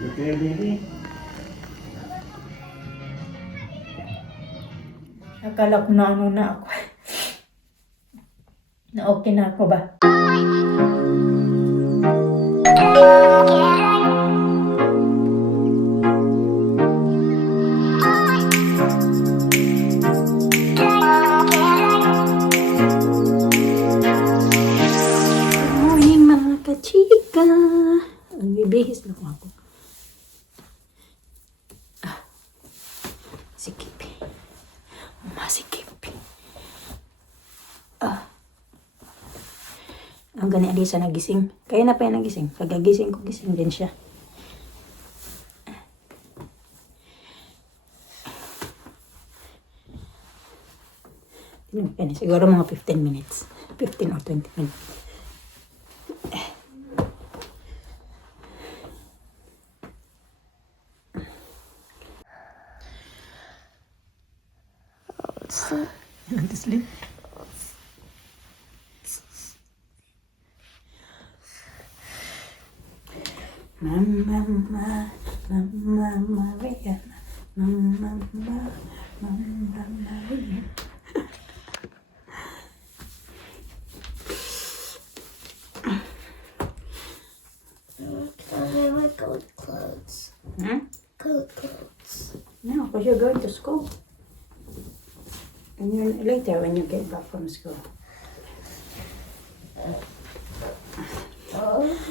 You okay, baby? Akala ko na ano na ako. Na okay na ako ba? Morning mga kachika. Ang bibihis lang ako. Sikip. Masikip. Ang gani Alisa nagising. Kaya na pa yan nagising. Kagagising ko, gising din siya. Siguro mga 15 minutes. 15 or 20 minutes. You want to sleep? Mama, Maria, Mama, Maria. I wear gold clothes. Gold clothes. No, because you're going to school. And you later when you get back from school.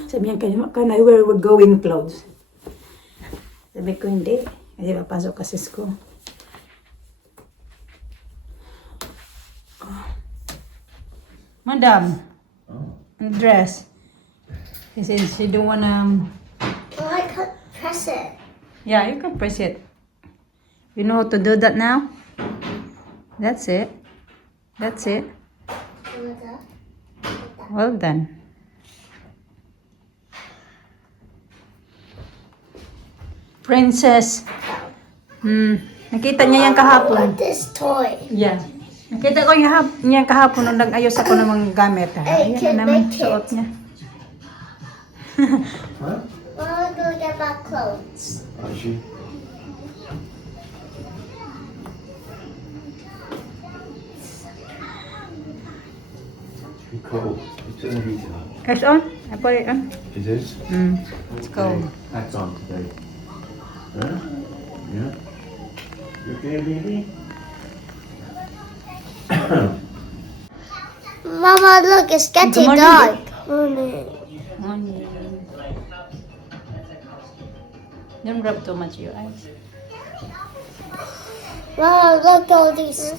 Sabi niya, can I wear going clothes? Sabi ko, hindi. Kasi papasok ka sa school. Madam, dress. He says she don't wanna... Oh, I can't press it. Yeah, you can press it. You know how to do that now? That's it. That's it. Like that. Well done. Princess. Nakita niya yan I kahapon. want this toy. Yeah. Nakita ko niya kahapon nung nag-ayos ako ng mga gamit. Hey, Ayan kid, na naman make it. suot niya. Huh? I want to go get my clothes. Oh, she. It's cold. You turn the heater on. It's on. I put it on. It is? It's cold. That's on today. Huh? Yeah. You okay, baby? Mama, look, it's getting morning, dark. Morning. Don't rub too much your eyes. Mama, look all these.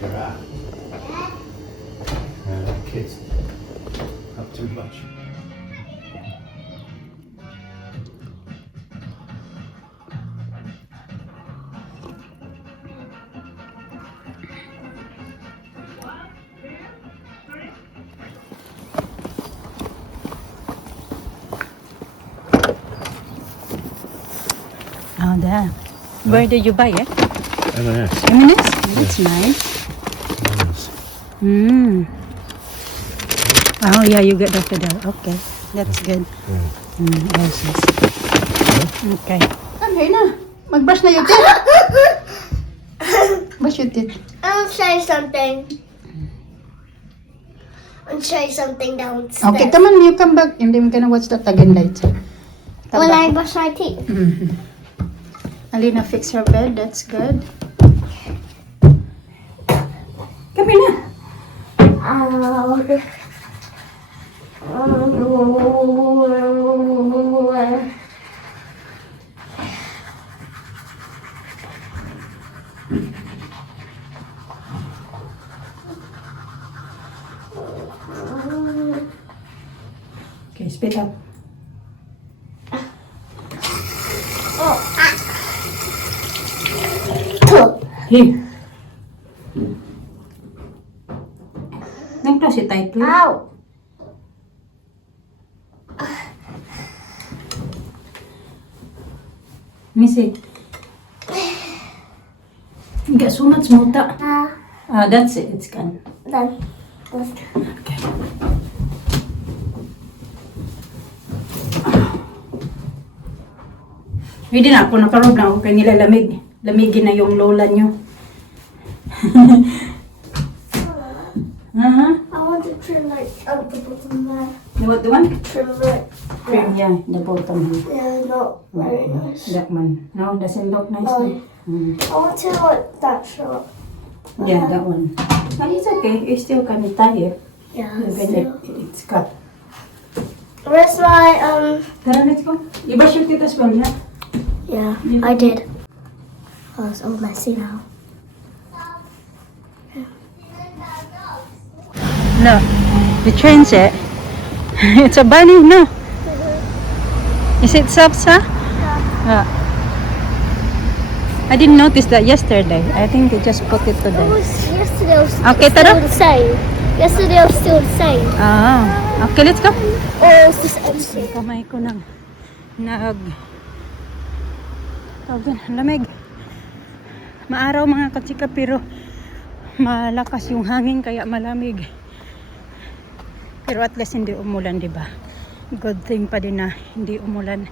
Giraffe. Kids. Not too much. Oh, there. Where did you buy it? M&S. M&S? That's nice. Oh, yeah, you get the fiddle. Okay, that's good. Yes, yes. Okay. Okay na. Mag-brush na yung teeth. Brush your teeth. I'll show you something. I'll show you something downstairs. Okay, come on, you come back and then we're gonna watch that again later. When I brush my teeth. Alina fix her bed, that's good. Come here na. Okay, spit up. Here. Nang close it tightly. Ow! Missy. You got so much muta. Ah, That's it. It's gone. then. Okay. Hindi na ako nakaroon na ako kay nilalamig. Lamigin na yung lola nyo. I want to trim like up the bottom there. What the one? Trim it. Cream, yeah, the bottom. Yeah, not very nice. That one. No, doesn't look nice. Oh. Mm. I want to like that short. Yeah, that one. But it's okay. You still can tie it. Yeah, Even still. it's cut. Where's my Tara, let's go. You brush your teeth as well, yeah? Yeah, I did. Oh, it's all messy now. No, you change it. It's a bunny, no? Is it Sapsa? Yeah. I didn't notice that yesterday. I think they just put it It today. was yesterday. Was Okay, still Tara. the same. Yesterday was still the same. Ah, okay, let's go. Or it's just empty. Kamay ko nang tawag doon, lamig. Maaraw mga katsika pero malakas yung hangin kaya malamig. Pero at least hindi umulan, di ba? Good thing pa din na hindi umulan.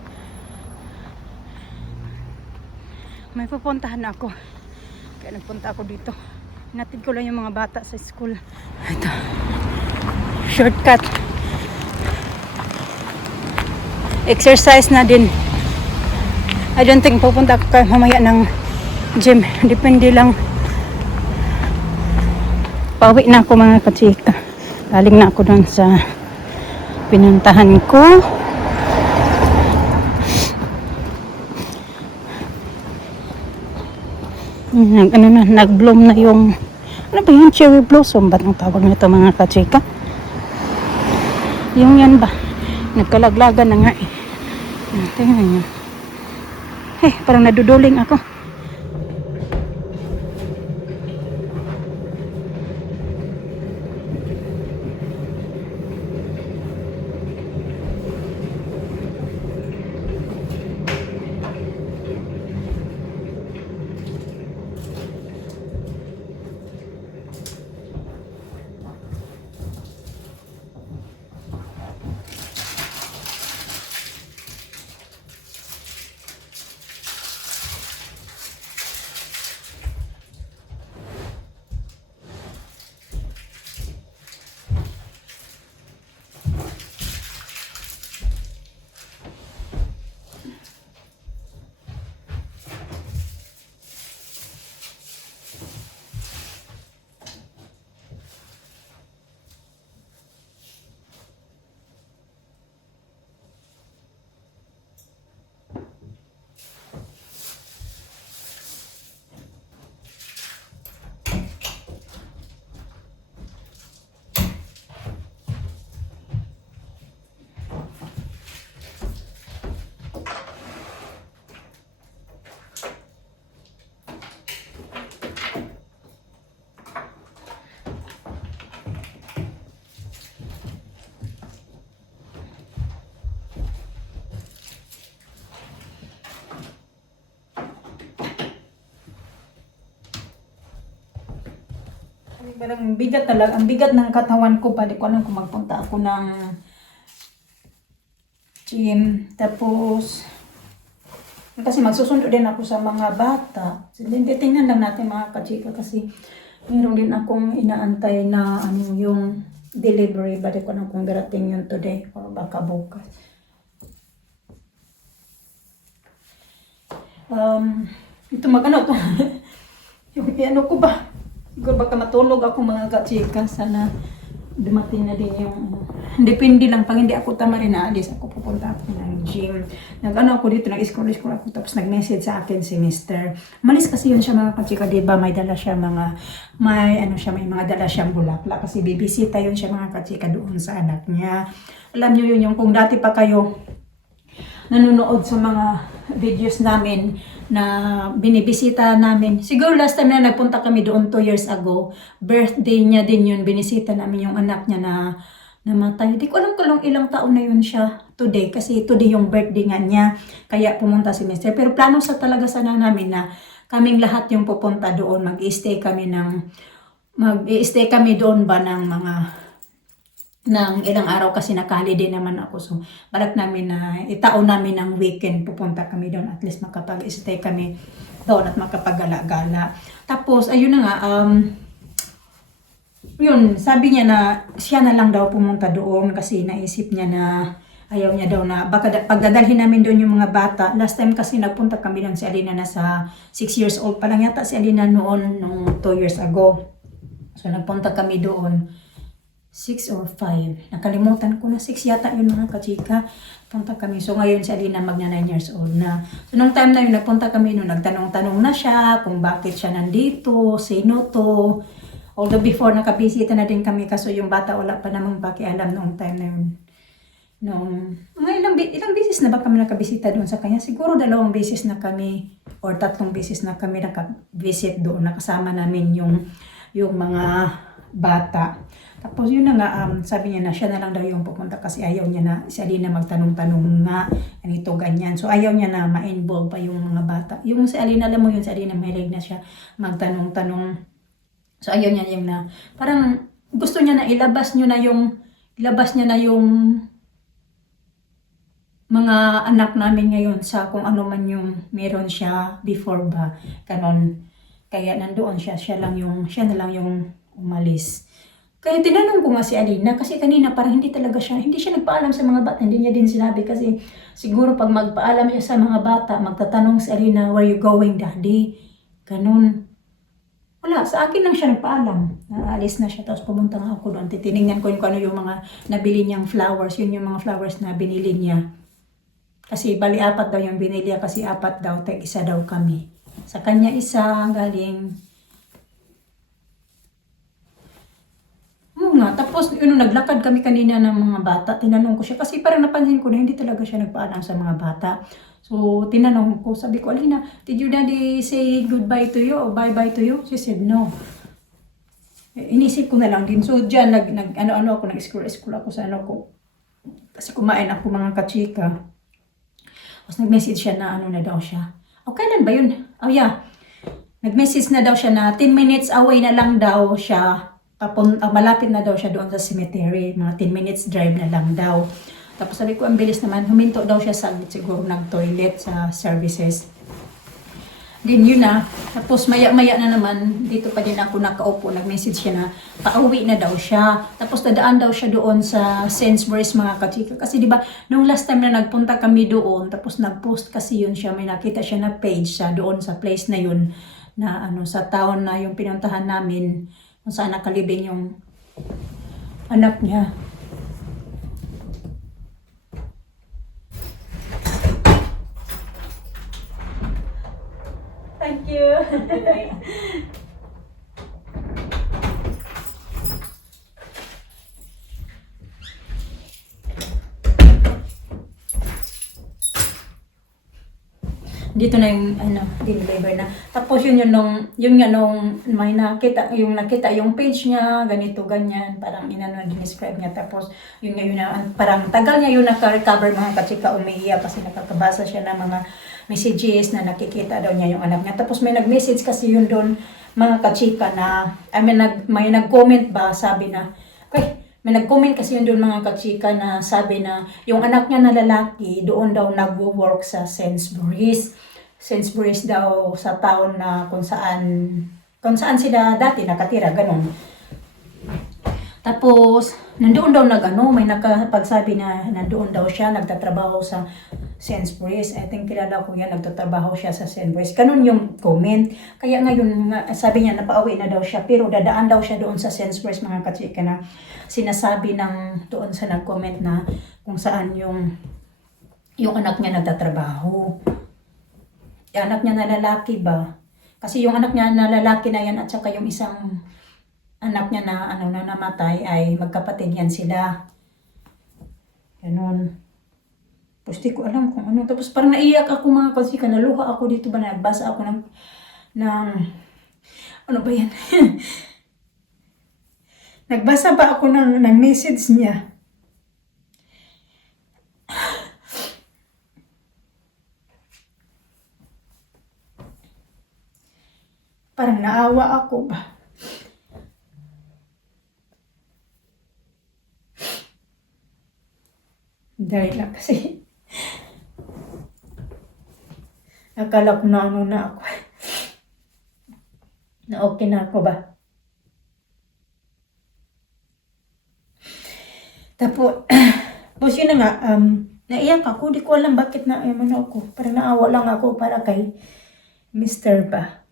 May pupuntahan ako. Kaya nagpunta ako dito. Hinatid ko lang yung mga bata sa school. Ito. Shortcut. Exercise na din. I don't think pupunta ako mamaya ng gym. Depende lang. Pauwi na ako mga katsika. Galing na ako doon sa pinuntahan ko. Nag-bloom na yung ano ba yung cherry blossom ba ang tawag nito mga katsika? Yung yan ba? Nagkalaglagan na nga eh. Tingnan nyo. Parang naduduling ako. Parang bigat talaga. Ang bigat ng katawan ko. Pwede ko alam kung magpunta ako ng gym. Tapos, kasi magsusundo din ako sa mga bata. Hindi, tingnan lang natin mga kachika kasi mayroon din akong inaantay na yung delivery. Pwede ko alam kung darating yun today or baka bukas. Ito magano to. Yung ano ko ba? Siguro baka matulog ako mga kachika. Sana dumating na din yung depende lang. Pag hindi ako tama rin naalis, ako pupunta ako ng gym. Nag-ano ako dito, nag-scroll ako. Tapos nag-message sa akin si Mr. Malis kasi yun siya mga kachika, diba? May dala siya may mga dala siyang bulaklak. Kasi bibisita yun siya mga kachika doon sa anak niya. Alam niyo yun yung kung dati pa kayo nanonood sa mga videos namin na binibisita namin. Siguro last time na nagpunta kami doon 2 years ago, birthday niya din yun, binisita namin yung anak niya na namatay. Di ko alam kung ilang taon na yun siya today, kasi today yung birthday nga niya, kaya pumunta si Mr. Pero plano sa talaga sana namin na kaming lahat yung pupunta doon. Mag-i-stay kami doon ba ng ilang araw kasi naka-holiday naman ako. So, balak namin na itaon namin ng weekend, pupunta kami doon. At least makapag-stay kami doon at makapag-gala-gala. Tapos, ayun na nga, yun, sabi niya na siya na lang daw pumunta doon kasi naisip niya na ayaw niya daw na, baka pagdadalhin namin doon yung mga bata. Last time kasi nagpunta kami doon si Alina na sa 6 years old pa lang yata si Alina noon, nung 2 years ago. So, nagpunta kami doon. 6 or 5. Nakalimutan ko na 6 yata yun mga kachika. Punta kami. So ngayon si Alina magna 9 years old na. So nung time na yun nagpunta kami nung nagtanong-tanong na siya kung bakit siya nandito, sino to. Although before nakabisita na din kami kaso yung bata wala pa namang pakialam nung time na yun. Ilang beses na ba kami nakabisita doon sa kanya? Siguro 2 beses na kami or 3 beses na kami nakabisit doon. Nakasama namin yung mga bata. Tapos yun na nga, sabi niya na siya na lang daw yung pupunta kasi ayaw niya na si Alina magtanong-tanong nga, ganito, ganyan. So ayaw niya na ma-involve pa yung mga bata. Yung si Alina, alam mo yun, si Alina mahilig na siya magtanong-tanong. So ayaw niya yung na, parang gusto niya na ilabas niya na yung mga anak namin ngayon sa kung ano man yung meron siya before ba. Ganon. Kaya nandoon siya na lang yung umalis. Kaya tinanong ko nga si Alina kasi kanina parang hindi siya nagpaalam sa mga bata, hindi niya din sinabi kasi siguro pag magpaalam siya sa mga bata, magtatanong si Alina, where you going daddy? Ganun. Wala, sa akin lang siya nagpaalam. Naalis na siya, tapos pumunta nga ako doon. Titinignan ko kung ano yung mga nabili niyang flowers, yun yung mga flowers na binili niya. Kasi bali 4 daw yung binili niya kasi 4 daw, isa daw kami. Sa kanya isa, galing. Nga. Tapos yun, naglakad kami kanina ng mga bata, tinanong ko siya kasi parang napansin ko na hindi talaga siya nagpaalam sa mga bata. So tinanong ko, sabi ko, Alina, did your daddy say goodbye to you or bye-bye to you? She said no. Inisip ko na lang din. So dyan, nag-scroll ako sa kasi kumain ako mga kachika. Tapos nag-message siya na na daw siya. O kailan ba yun? Oh yeah. Nag-message na daw siya na 10 minutes away na lang daw siya. Malapit na daw siya doon sa cemetery. Mga 10 minutes drive na lang daw. Tapos sabi ko, ang bilis naman. Huminto daw siya siguro nag-toilet sa services. Then yun na. Tapos maya-maya na naman, dito pa din ako nakaupo. Nag-message siya na pauwi na daw siya. Tapos dadaan daw siya doon sa Sainsbury's mga kachika. Kasi diba, nung last time na nagpunta kami doon, tapos nag-post kasi yun siya. May nakita siya na page siya doon sa place na yun. Na sa town na yung pinuntahan namin. Kung saan nakalibing yung anak niya. Thank you. Dito na yung deliver na. Tapos yun nung may nakita yung page niya, ganito ganyan, parang describe niya. Tapos yun na parang tagal niya yung naka-recover mga kachika, umiiyak kasi nakakabasa siya ng mga messages na nakikita daw niya yung anak niya. Tapos may nag-message kasi yun doon mga kachika na may nag-comment ba, sabi na may nag-comment kasi yun doon mga kachika na sabi na yung anak niya na lalaki doon daw nag-work sa Sainsbury's. Sainsbury's daw sa town na kung saan sila dati nakatira, ganun. Tapos, nandoon daw may nakapagsabi na nandoon daw siya, nagtatrabaho sa Sainsbury's. I think kilala ko yan, nagtatrabaho siya sa Sainsbury's. Ganun yung comment. Kaya ngayon, sabi niya, napauwi na daw siya, pero dadaan daw siya doon sa Sainsbury's mga kachika na sinasabi doon sa nag-comment na kung saan yung anak niya nagtatrabaho. Yung anak niya na lalaki ba? Kasi yung anak niya na lalaki na yan at saka yung isang anak niya na namatay ay magkapatid yan sila. Ganun. Tapos di ko alam kung ano. Tapos parang naiyak ako mga kachika, naluha ako dito ba, nagbasa ako ng ano ba yan? Nagbasa ba ako ng message niya? Parang naawa ako ba? Dahil lang kasi akala ko na ano na ako. Na okay na ako ba? Tapos, tapos yun na nga, naiyak ako. Di ko alam bakit na ano ako. Parang naawa lang ako para kay Mr. ba.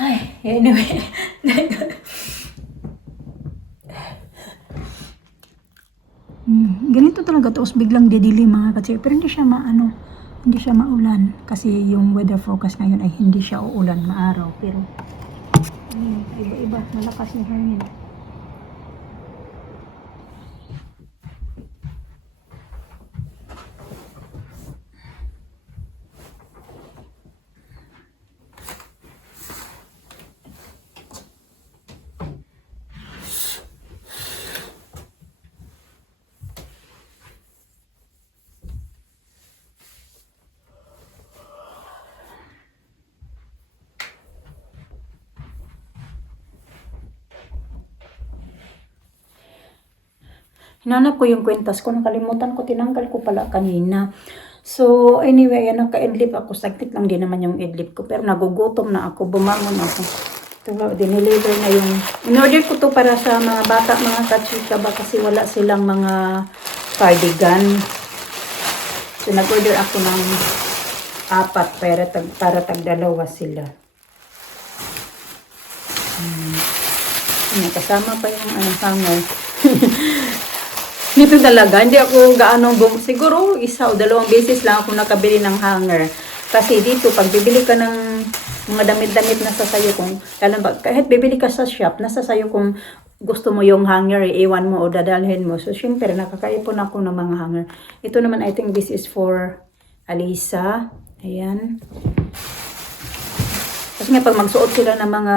Ay, anyway. Ganito talaga tapos biglang didilim mga katsik. Pero hindi siya hindi siya maulan. Kasi yung weather forecast ngayon ay hindi siya uulan, maaraw. Pero, iba-iba, malakas yung hangin. Hinanap ko yung kwentas ko, nakalimutan ko, tinanggal ko pala kanina. So, anyway, yan, naka-idlip ako. Saglit lang din naman yung idlip ko. Pero nagugutom na ako, bumangon ako. Ito, diniliver na yung... In-order ko to para sa mga bata, mga kachika ba, kasi wala silang mga cardigan. So, nag-order ako ng 4 para tag-2 sila. Kasama pa yung hanger. Dito talaga, hindi ako gaano siguro 1 o 2 beses lang ako nakabili ng hanger. Kasi dito, pag bibili ka ng mga damit-damit na sasayo kung, kahit bibili ka sa shop, nasasayo kung gusto mo yung hanger, iiwan mo o dadalhin mo. So, syempre, nakakaipon ako ng mga hanger. Ito naman, I think this is for Alisa. Ayan. Kasi nga, pag magsuot sila ng mga,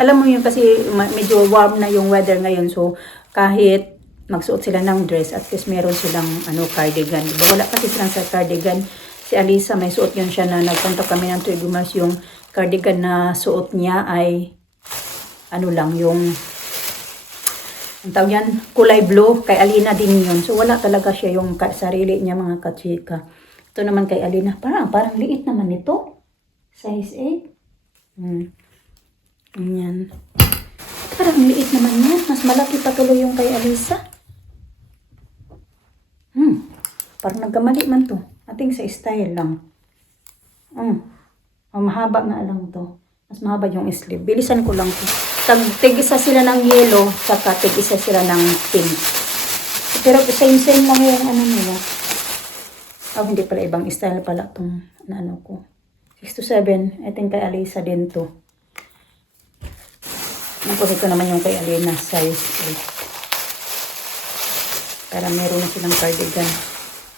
alam mo yun, kasi medyo warm na yung weather ngayon. So, kahit magsuot sila ng dress, at least meron silang cardigan. Diba? Wala kasi silang sa cardigan. Si Alisa, may suot yun siya na nagpunta kami ng Trigumas. Yung cardigan na suot niya ay yung ang tawag yan, kulay blue. Kay Alina din yun. So wala talaga siya yung sarili niya, mga kachika. Ito naman kay Alina, parang liit naman ito. Size 8. Ganyan. Parang liit naman yan. Mas malaki pa tuloy yung kay Alisa. Parang nagkamali man to. Ating sa style lang. Mahaba nga lang to. Mas mahaba yung sleeve. Bilisan ko lang to. Tig-isa sila ng yellow, saka tig-isa sila ng pink. Pero same lang yung nila. Hindi pala ibang style pala tong ko. 6 to 7. I think kay Alisa din to. Ito naman yung kay Alina, size 8. Para meron na silang cardigan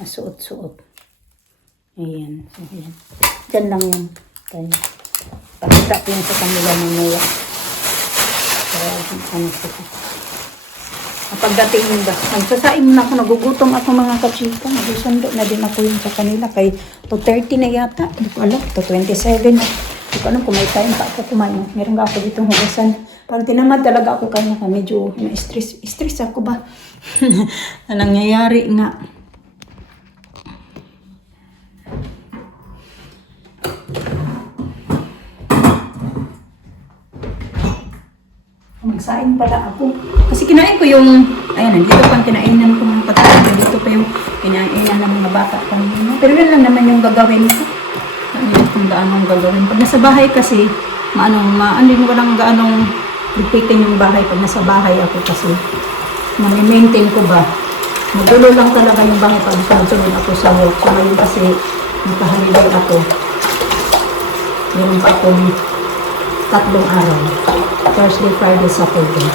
na suot-suot. Ayan. Ayan. Diyan lang yung tayo. Pakita ko yung sa kanila mamaya. Kaya sila. Pagdating yung magsasain na ako, nagugutom ako mga kachika. Magsusundo na din ako yung sa kanila. Kay 2:30 na yata. Hindi ko alam. 2:27 na. Hindi ko alam kung may time pa ako kumain. Meron nga ako ditong hugasan. Parang tinamad talaga ako kaya medyo stress ako ba? Na nangyayari nga. Magsain pala ako. Kasi kinain ko yung, nandito pang kinainan ko mga patayin. Nandito pa yung kinainan ng mga bata kanina. Pero yun lang naman yung gagawin ko. Ano kung gaanong gagawin. Pag nasa bahay kasi, walang gaanong repeating yung bahay. Pag nasa bahay ako kasi, ma-maintain ko ba. Magulo lang talaga yung bahay pag sunod ako sa work. So ngayon kasi, nakahaliday ako. Meron pa akong 3 araw. Thursday, Friday, Saturday.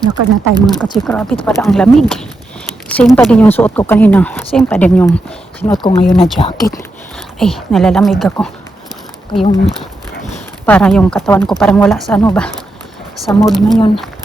Lakad na tayo mga katsikrapit. Pala ang lamig. Same pa din yung suot ko kanina. Same pa din yung sinuot ko ngayon na jacket. Ay, nalalamig ako. Yung Para yung katawan ko parang wala sa ano ba, sa mood ngayon.